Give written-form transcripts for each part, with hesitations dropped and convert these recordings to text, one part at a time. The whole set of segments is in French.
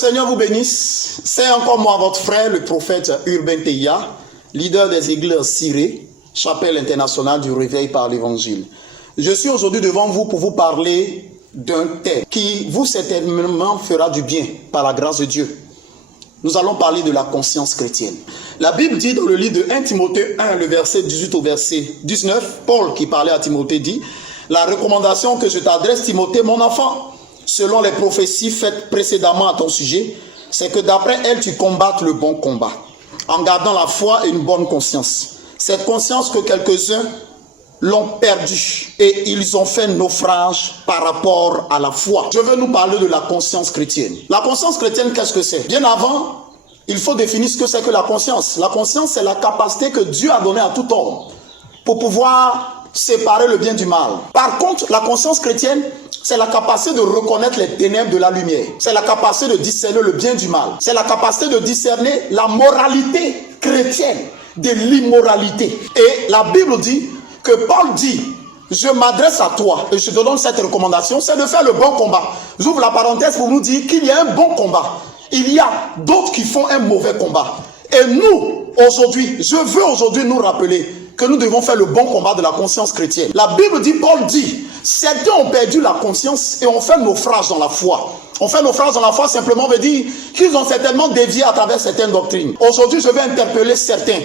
Seigneur vous bénisse. C'est encore moi, votre frère, le prophète Urbain Teya, leader des églises Siré, chapelle internationale du réveil par l'évangile. Je suis aujourd'hui devant vous pour vous parler d'un thème qui vous certainement fera du bien par la grâce de Dieu. Nous allons parler de la conscience chrétienne. La Bible dit dans le livre de 1 Timothée 1, le verset 18 au verset 19, Paul qui parlait à Timothée dit « La recommandation que je t'adresse, Timothée, mon enfant, selon les prophéties faites précédemment à ton sujet, c'est que d'après elles, tu combattes le bon combat, en gardant la foi et une bonne conscience. Cette conscience que quelques-uns l'ont perdue et ils ont fait naufrage par rapport à la foi. Je veux nous parler de la conscience chrétienne. La conscience chrétienne, qu'est-ce que c'est? Bien avant, il faut définir ce que c'est que la conscience. La conscience, c'est la capacité que Dieu a donnée à tout homme pour pouvoir séparer le bien du mal. Par contre, la conscience chrétienne, c'est la capacité de reconnaître les ténèbres de la lumière. C'est la capacité de discerner le bien du mal. C'est la capacité de discerner la moralité chrétienne de l'immoralité. Et la Bible dit que Paul dit, je m'adresse à toi et je te donne cette recommandation, c'est de faire le bon combat. J'ouvre la parenthèse pour nous dire qu'il y a un bon combat. Il y a d'autres qui font un mauvais combat. Et nous, aujourd'hui, je veux aujourd'hui nous rappeler que nous devons faire le bon combat de la conscience chrétienne. La Bible dit, Paul dit, certains ont perdu la conscience et ont fait naufrage dans la foi. On fait naufrage dans la foi simplement veut dire qu'ils ont certainement dévié à travers certaines doctrines. Aujourd'hui, je vais interpeller certains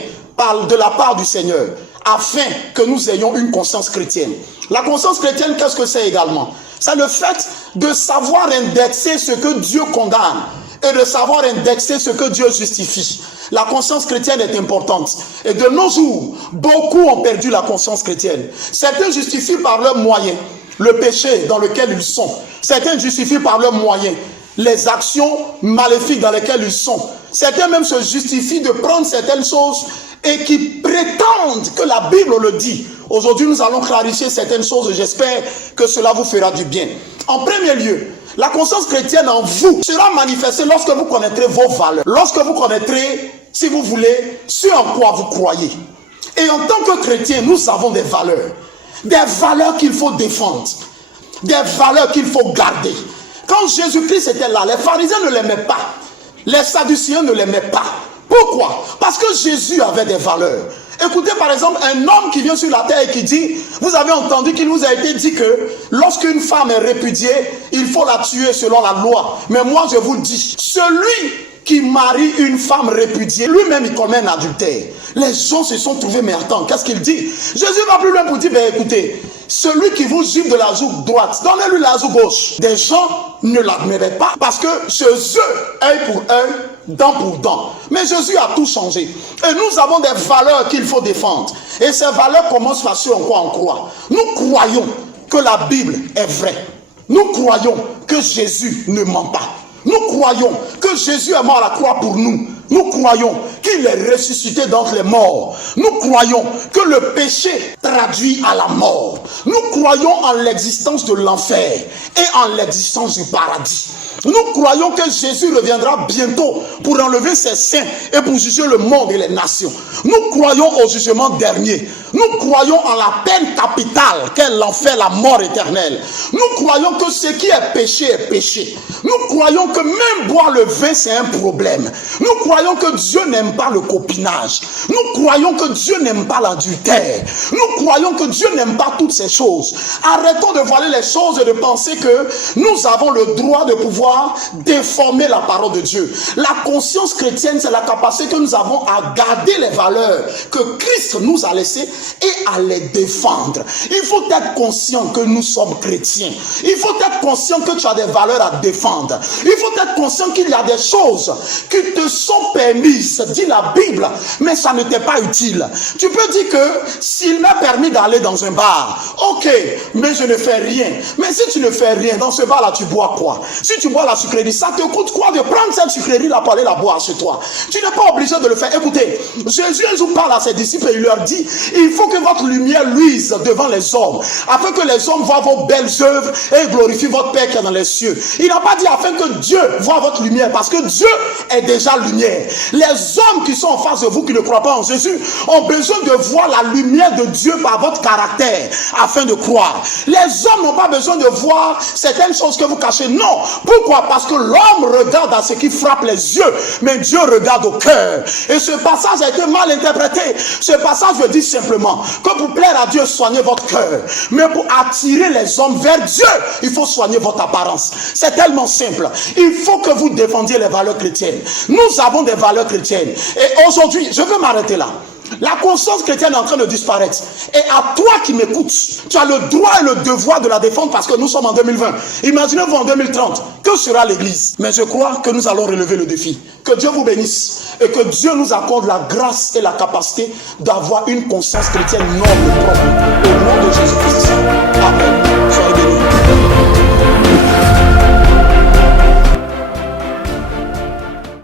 de la part du Seigneur afin que nous ayons une conscience chrétienne. La conscience chrétienne, qu'est-ce que c'est également? C'est le fait de savoir indexer ce que Dieu condamne et de savoir indexer ce que Dieu justifie. La conscience chrétienne est importante. Et de nos jours, beaucoup ont perdu la conscience chrétienne. Certains justifient par leurs moyens le péché dans lequel ils sont. Certains justifient par leurs moyens les actions maléfiques dans lesquelles ils sont. Certains même se justifient de prendre certaines choses et qui prétendent que la Bible le dit. Aujourd'hui, nous allons clarifier certaines choses et j'espère que cela vous fera du bien. En premier lieu, la conscience chrétienne en vous sera manifestée lorsque vous connaîtrez vos valeurs. Lorsque vous connaîtrez, si vous voulez, ce en quoi vous croyez. Et en tant que chrétiens, nous avons des valeurs. Des valeurs qu'il faut défendre. Des valeurs qu'il faut garder. Quand Jésus-Christ était là, les pharisiens ne l'aimaient pas. Les sadducéens ne l'aimaient pas. Pourquoi? Parce que Jésus avait des valeurs. Écoutez par exemple un homme qui vient sur la terre et qui dit, vous avez entendu qu'il vous a été dit que lorsqu'une femme est répudiée, il faut la tuer selon la loi. Mais moi je vous dis, celui qui marie une femme répudiée, lui-même il commet un adultère. Les gens se sont trouvés, mais attends, qu'est-ce qu'il dit? Jésus va plus loin pour dire, ben écoutez, celui qui vous gifle de la joue droite, donnez-lui la joue gauche. Des gens ne l'admiraient pas parce que chez eux, œil pour œil, dent pour dent. Mais Jésus a tout changé. Et nous avons des valeurs qu'il faut défendre. Et ces valeurs commencent par ce en quoi on croit. Nous croyons que la Bible est vraie. Nous croyons que Jésus ne ment pas. Nous croyons que Jésus est mort à la croix pour nous. Nous croyons qu'il est ressuscité d'entre les morts. Nous croyons que le péché traduit à la mort. Nous croyons en l'existence de l'enfer et en l'existence du paradis. Nous croyons que Jésus reviendra bientôt pour enlever ses saints et pour juger le monde et les nations. Nous croyons au jugement dernier. Nous croyons en la peine capitale qu'est l'enfer, la mort éternelle. Nous croyons que ce qui est péché est péché. Nous croyons que même boire le vin c'est un problème. Nous croyons que Dieu n'aime pas le copinage. Nous croyons que Dieu n'aime pas l'adultère. Nous croyons que Dieu n'aime pas toutes ces choses. Arrêtons de voiler les choses et de penser que nous avons le droit de pouvoir déformer la parole de Dieu. La conscience chrétienne, c'est la capacité que nous avons à garder les valeurs que Christ nous a laissées et à les défendre. Il faut être conscient que nous sommes chrétiens. Il faut être conscient que tu as des valeurs à défendre. Il faut être conscient qu'il y a des choses qui te sont permises, dit la Bible, mais ça ne t'est pas utile. Tu peux dire que s'il m'est permis d'aller dans un bar, ok, mais je ne fais rien. Mais si tu ne fais rien, dans ce bar-là, tu bois quoi? Si tu bois la sucrerie, ça te coûte quoi de prendre cette sucrerie-là pour aller la boire chez toi? Tu n'es pas obligé de le faire. Écoutez, Jésus parle à ses disciples et il leur dit, il faut que votre lumière luise devant les hommes, afin que les hommes voient vos belles œuvres et glorifient votre Père qui est dans les cieux. Il n'a pas dit afin que Dieu voit votre lumière, parce que Dieu est déjà lumière. caractère. Les hommes qui sont en face de vous, qui ne croient pas en Jésus, ont besoin de voir la lumière de Dieu par votre caractère, afin de croire. Les hommes n'ont pas besoin de voir certaines choses que vous cachez. Non. Pourquoi? Parce que l'homme regarde à ce qui frappe les yeux, mais Dieu regarde au cœur. Et ce passage a été mal interprété. Ce passage veut dire simplement que pour plaire à Dieu, soignez votre cœur. Mais pour attirer les hommes vers Dieu, il faut soigner votre apparence. C'est tellement simple. Il faut que vous défendiez les valeurs chrétiennes. Nous avons des valeurs chrétiennes. Et aujourd'hui, je veux m'arrêter là. La conscience chrétienne est en train de disparaître. Et à toi qui m'écoutes, tu as le droit et le devoir de la défendre parce que nous sommes en 2020. Imaginez-vous en 2030. Que sera l'église? Mais je crois que nous allons relever le défi. Que Dieu vous bénisse et que Dieu nous accorde la grâce et la capacité d'avoir une conscience chrétienne noble et propre. Au nom de Jésus-Christ.